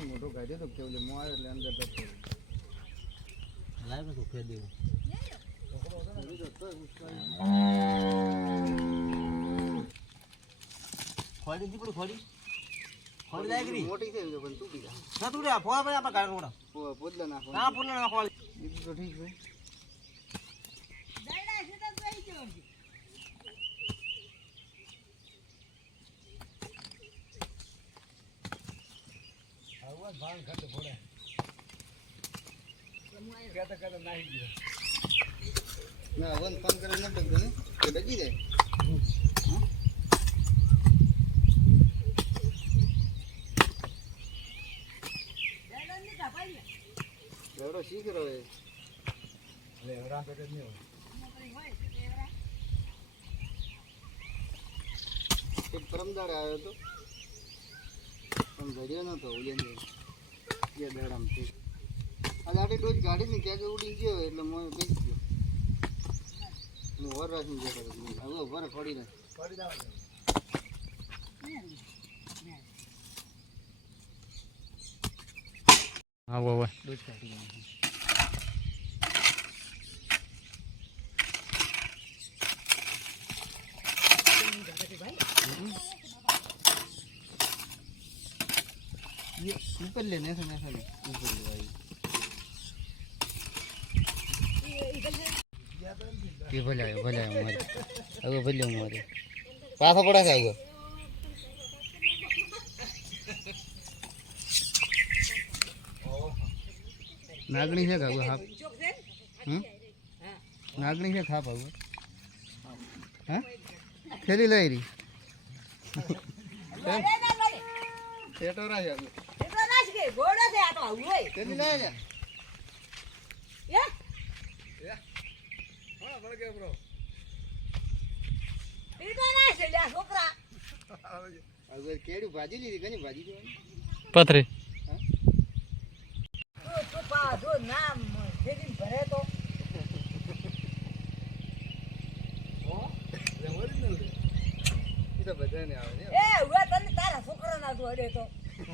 પાણી મોટું કાઢ્યું તો કેવું લે મોર એટલે અંદર જતો લાઈવ તો ફેર દેવું ખોડી દી પડું ખોડી ખોડી જાય કે મોટી થઈ ગઈ પણ તૂટી જાય ના તૂટે ફોડા પર આપણે કાઢો મોડા પોદલા નાખો ના પોદલા નાખો બીજું તો ઠીક છે દાડા છે તો ગઈ જો આવા ભાન ઘટ ફોડે કહેતા નાહી ગયો ના વન ફોન કરે ન બગડે ને કે ડગી જાય એવડો શીખરો હે લે એવડા તો નહીં હોય એક પરમદાર આવ્યો તો પણ ઘડિયો નતો ઉલેન કે દાડામ થી આ ગાડી ડોજ ગાડી ની કે ઉડી ગયો એટલે મોય બેસી ગયો હું ઓર રાખી ગયો હવે વર પડી જાવ હા વો ડોજ કાઢી ये ऊपर लेने से ऐसा नहीं ऊपर ले भाई ये भले हमारे अब भले हमारे पासा पड़ा था वो नागणी से खाओ हां नागणी से खा पाओ हां खेली ले रही सेटोरा है घोड़ा से आटो हुए तेरी ले जा या हां बड़ गया ब्रो ई तो ना से ल्या छोकरा अगर केड़ी भाजी ली कनी भाजी दो पथरे हां तो पा जो नाम जेदिन भरे तो ओ ये ओरिजिनल ई तो बजाने आवे ए हुआ तने तारा छोकरा ना तो अडे तो Good,